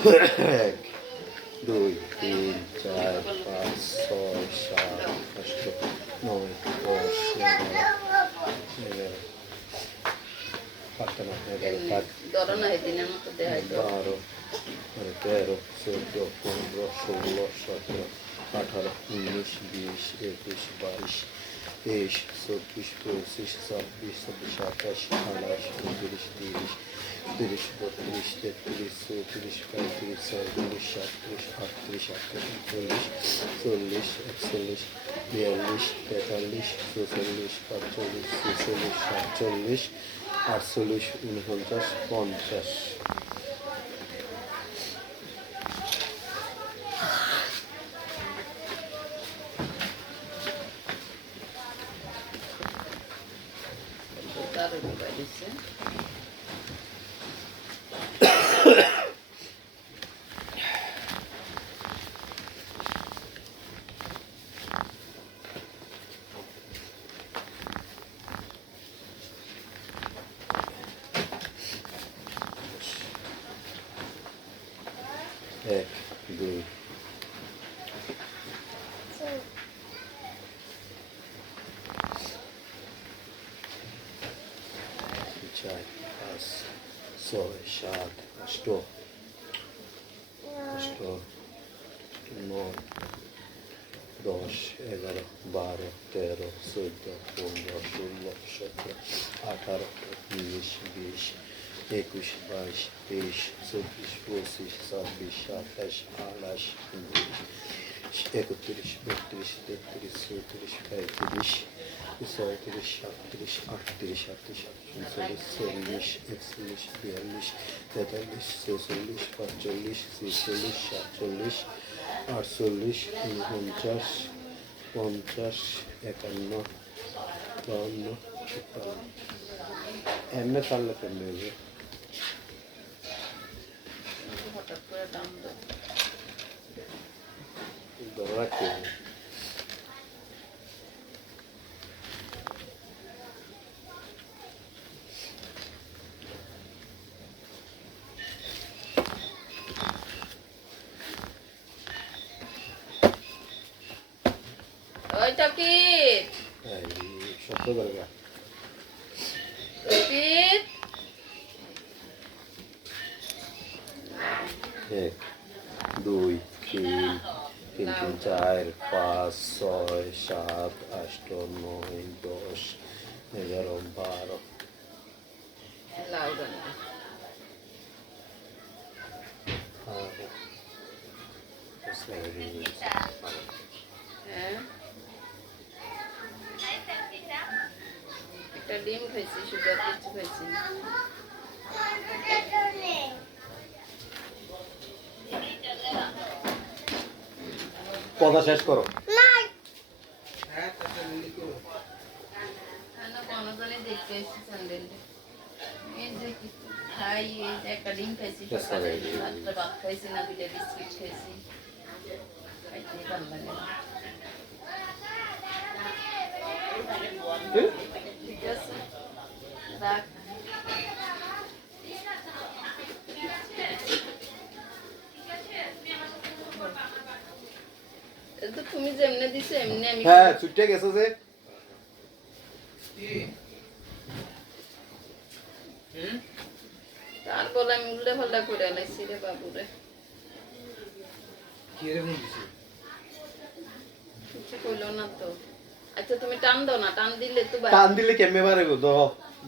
এক, দুই, তিন, চার, পাঁচ, ছয়, সাত, আট, নয়, 10, 11, পারতো না, 11, 12, 13, 14, 15, 16, 17, 18, 19, 20, 21, 22, 23, 24, 25, 26, 27, 28, 29, 30, 30, 32, 33, 34, 35, 36, 37, 38, 39, 40, 41, 42, 43, 44, 45, 46, 47, 48, 49, 50। এক, দুই, চার, পাঁচ, ছয়, সাত, আট, নয়, 10, 11, 12, 13, 14, 15, 16, 17, 18, 19, 20, 21, 22, 23, 24, 25, 26, 27, 28, 29, 31, 32, 33, 34, 35, 36, 37, 38, 39, 40, 41, 42, 43, 44, 45, 46, 47, 48, 49, 50, 51, 52, 53। এমনি চাললে কেমনি হবে? ধরে রাখতে হবে। ওইটা কি শক্ত করে গা। এক, দুই, তিন, 4, 5, 6, 7, 8, 9, 10, 11, 12। একটা ডিম খাইছি, সুগার কিছু খাইছি না। কথা শেষ করো। খাই একটা ডিম খাইছি, সকালে একটা ভাত খাইছি না, 2টা বিস্কিট খাইছি, খাইতে ভালো লাগে না। ঠিক আছে, রাখ। তুমি যেমনে দিছো এমনি আমি। হ্যাঁ, ছুটে গেছে যে। তারপর আমি উল্টে পাল্টা করে লাইছি রে বাবুরে। কিছু কইলো না তো। আচ্ছা তুমি টান দাও না, টান দিলে তো টান দিলে কেমনে বাড়ে গো? তো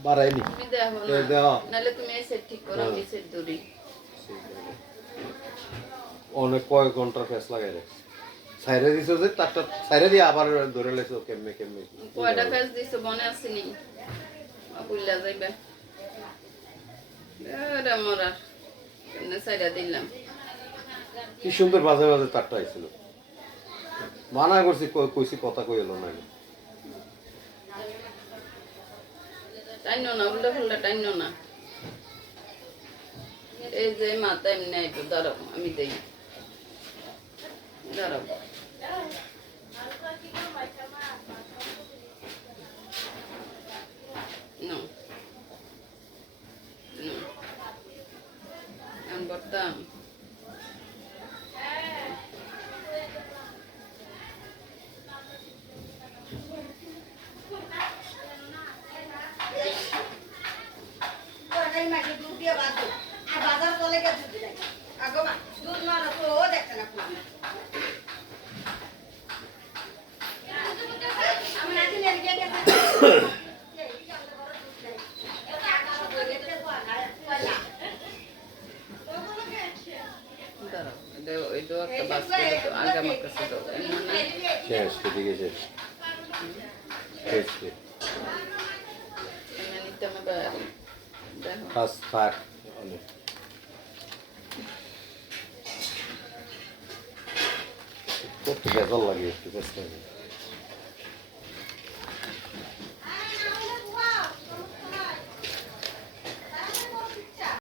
বাড়াইনি। তুমি দেখো না, নাহলে তুমি এই সেট ঠিক করো, আমি সেট ধরি। অনেক কয়েক ঘন্টার ফেস লাগাই রাখছি। সাইরে দিছো যে তারটা সাইরে দিয়ে আবার ধরে লাইছো কেমনে কেমনে। কয়টা ফেস দিছো মনে আসেনি? বুইলা যাইবে। আরে মরা। কেমনে সাইরা দিলাম। কি সুন্দর বাজে বাজে তারটা আইছিল। মানা করছি কইছি কথা কই এলো না। টাইনো না, উল্টা ফুল্টা টাইনো না। এই যে মাথা এমনি আইতো, দাঁড়াও আমি দেই। দাঁড়াও। No. No. I'm got them. এই মাকে দুধ দিয়ে বাঁধো আর বাজার চলে গেছে দুধ নাই আগো মা দুধ না তো ও দেখতে না পুরো আমি নাকি নিয়ে গিয়ে গেছে দাঁড়াও এটা একটা বাস্কেট তো আগে আমার কাছে দাও এমন না শেষ এদিকে শেষ শেষ এমনি নিতে হবে দেখো ফার্স্ট থাক অনেক করতে বেজাল লাগে একটু ব্যস্ত